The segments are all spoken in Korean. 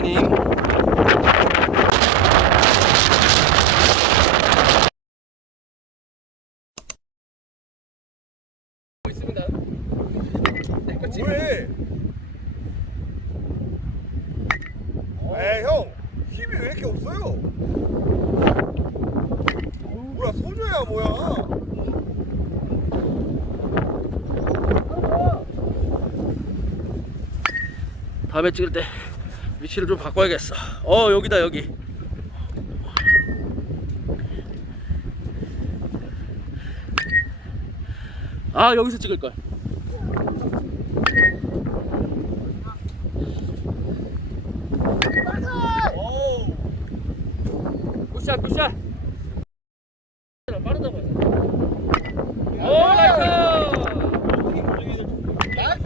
러닝. 있습니다. 왜? 에이 형 힘이 왜 이렇게 없어요? 뭐야 소녀야 뭐야? 다음에 찍을 때 위치를 좀 바꿔야겠어. 여기다 여기. 아 여기서 찍을걸. 굿샷 굿샷. 빠르다 봐요. 나이스.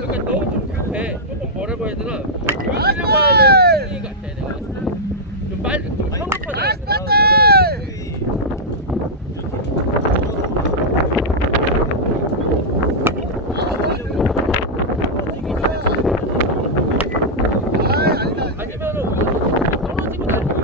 그러니까 너무 좀 급해. 조금 뭐라고 해야 되나? 보여주려고 하는 분위기 같아 내가 봤을 때. 좀 빨리 좀 성급하잖아. 아니면은 떨어지고 나서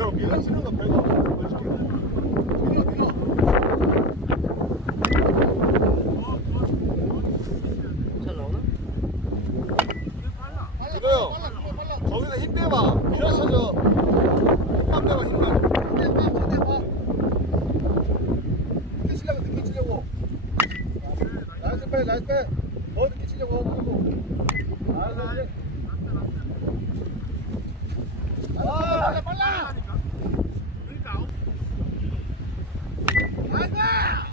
야 밀어 치는 거 별거 없어. 잘 나오나? 이거요. 거기서 힘 빼봐. 밀어쳐줘. 힘만 빼봐 힘만. 늦게 치려고 늦게 치려고. 나이스 빼 나이스 빼. 더 늦게 치려고. 나이스. 빨라 빨라. 나이스.